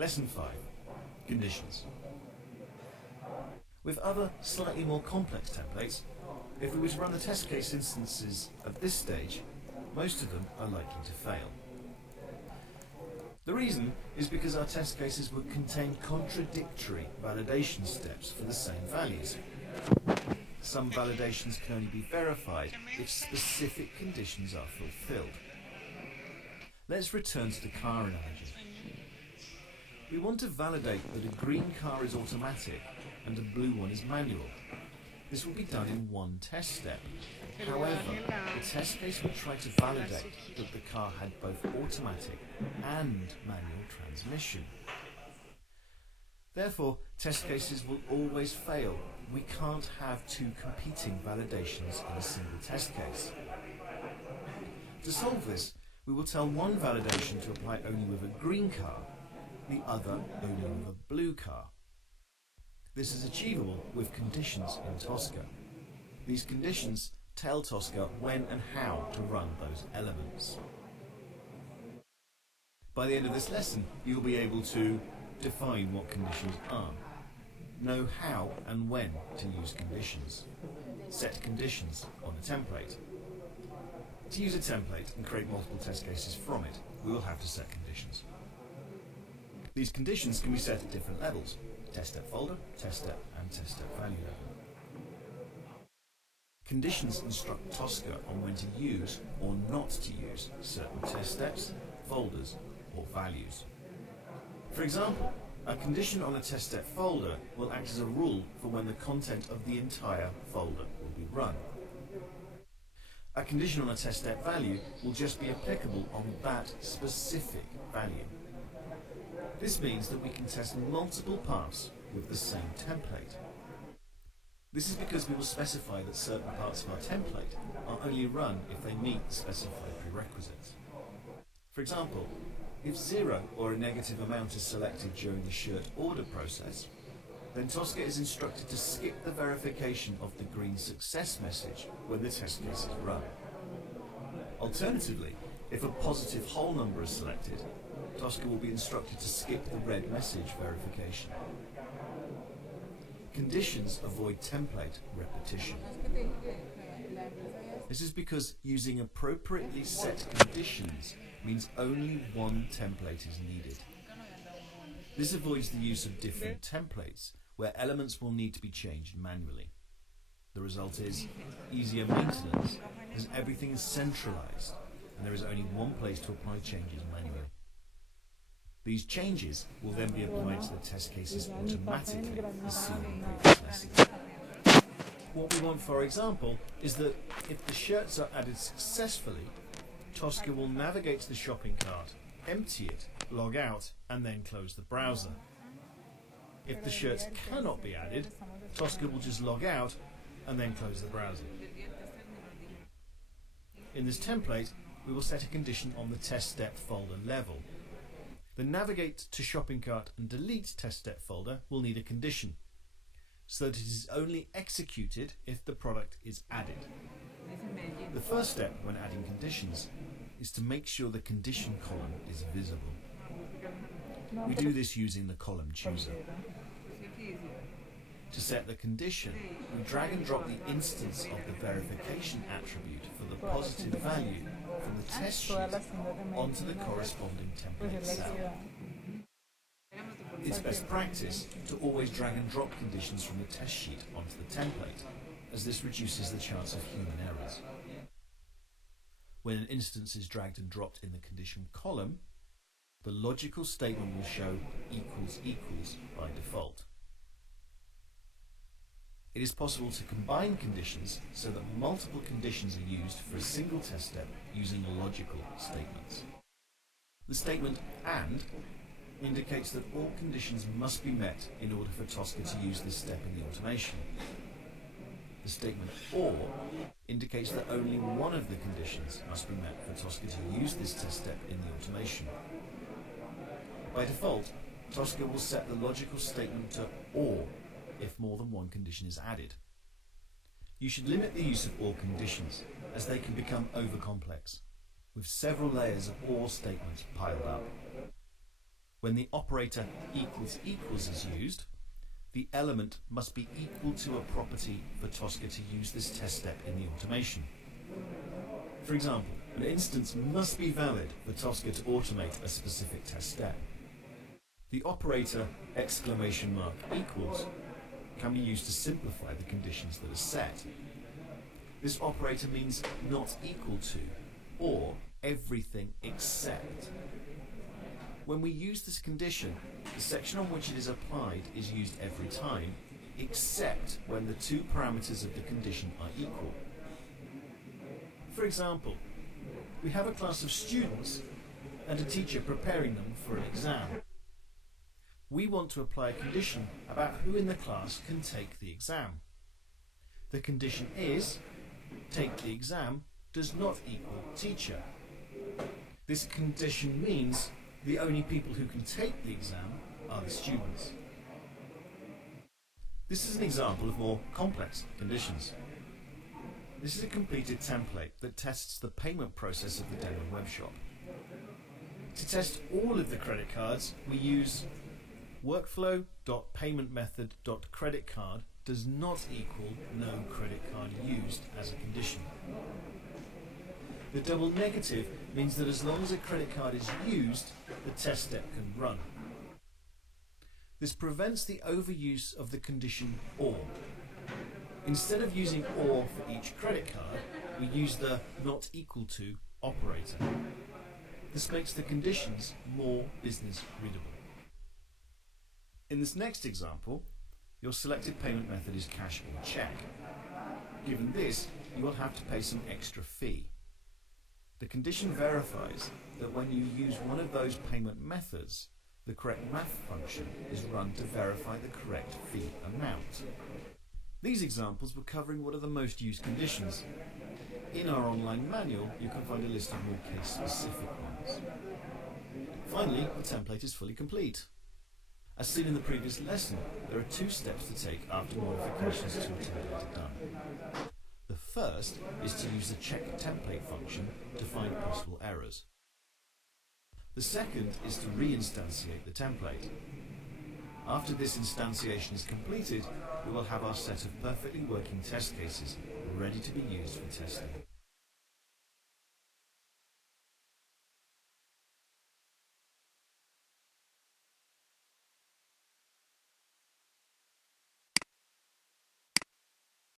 Lesson 5. Conditions. With other, slightly more complex templates, if we were to run the test case instances at this stage, most of them are likely to fail. The reason is because our test cases would contain contradictory validation steps for the same values. Some validations can only be verified if specific conditions are fulfilled. Let's return to the car analogy. We want to validate that a green car is automatic and a blue one is manual. This will be done in one test step. However, the test case will try to validate that the car had both automatic and manual transmission. Therefore, test cases will always fail. We can't have two competing validations in a single test case. To solve this, we will tell one validation to apply only with a green car, the other only with a blue car. This is achievable with conditions in Tosca. These conditions tell Tosca when and how to run those elements. By the end of this lesson, you'll be able to define what conditions are, know how and when to use conditions, set conditions on a template. To use a template and create multiple test cases from it, we will have to set conditions. These conditions can be set at different levels: test step folder, test step, and test step value level. Conditions instruct Tosca on when to use or not to use certain test steps, folders, or values. For example, a condition on a test step folder will act as a rule for when the content of the entire folder will be run. A condition on a test step value will just be applicable on that specific value. This means that we can test multiple paths with the same template. This is because we will specify that certain parts of our template are only run if they meet the specified prerequisites. For example, if 0 or a negative amount is selected during the shirt order process, then Tosca is instructed to skip the verification of the green success message when the test case is run. Alternatively, if a positive whole number is selected, Tosca will be instructed to skip the red message verification. Conditions avoid template repetition. This is because using appropriately set conditions means only one template is needed. This avoids the use of different templates where elements will need to be changed manually. The result is easier maintenance as everything is centralized and there is only one place to apply changes manually. These changes will then be applied to the test cases automatically as seen in the previous lesson. What we want, for example, is that if the shirts are added successfully, Tosca will navigate to the shopping cart, empty it, log out, and then close the browser. If the shirts cannot be added, Tosca will just log out and then close the browser. In this template, we will set a condition on the test step folder level. The navigate to shopping cart and delete test step folder will need a condition, so that it is only executed if the product is added. The first step when adding conditions is to make sure the condition column is visible. We do this using the column chooser. To set the condition, we drag and drop the instance of the verification attribute for the positive value from the test sheet onto the corresponding template cell. It's best practice to always drag and drop conditions from the test sheet onto the template, as this reduces the chance of human errors. When an instance is dragged and dropped in the condition column, the logical statement will show equals equals by default. It is possible to combine conditions so that multiple conditions are used for a single test step using logical statements. The statement AND indicates that all conditions must be met in order for Tosca to use this step in the automation. The statement OR indicates that only one of the conditions must be met for Tosca to use this test step in the automation. By default, Tosca will set the logical statement to OR if more than one condition is added. You should limit the use of OR conditions, as they can become overcomplex, with several layers of OR statements piled up. When the operator equals equals is used, the element must be equal to a property for Tosca to use this test step in the automation. For example, an instance must be valid for Tosca to automate a specific test step. The operator !equals can be used to simplify the conditions that are set. This operator means not equal to, or everything except. When we use this condition, the section on which it is applied is used every time, except when the two parameters of the condition are equal. For example, we have a class of students and a teacher preparing them for an exam. We want to apply a condition about who in the class can take the exam. The condition is, take the exam does not equal teacher. This condition means the only people who can take the exam are the students. This is an example of more complex conditions. This is a completed template that tests the payment process of the demo webshop. To test all of the credit cards, we use workflow.paymentmethod.creditcard does not equal no credit card used as a condition. The double negative means that as long as a credit card is used, the test step can run. This prevents the overuse of the condition OR. Instead of using OR for each credit card, we use the not equal to operator. This makes the conditions more business readable. In this next example, your selected payment method is cash or check. Given this, you will have to pay some extra fee. The condition verifies that when you use one of those payment methods, the correct math function is run to verify the correct fee amount. These examples were covering what are the most used conditions. In our online manual, you can find a list of more case-specific ones. Finally, the template is fully complete. As seen in the previous lesson, there are two steps to take after modifications to a template are done. The first is to use the check template function to find possible errors. The second is to reinstantiate the template. After this instantiation is completed, we will have our set of perfectly working test cases ready to be used for testing.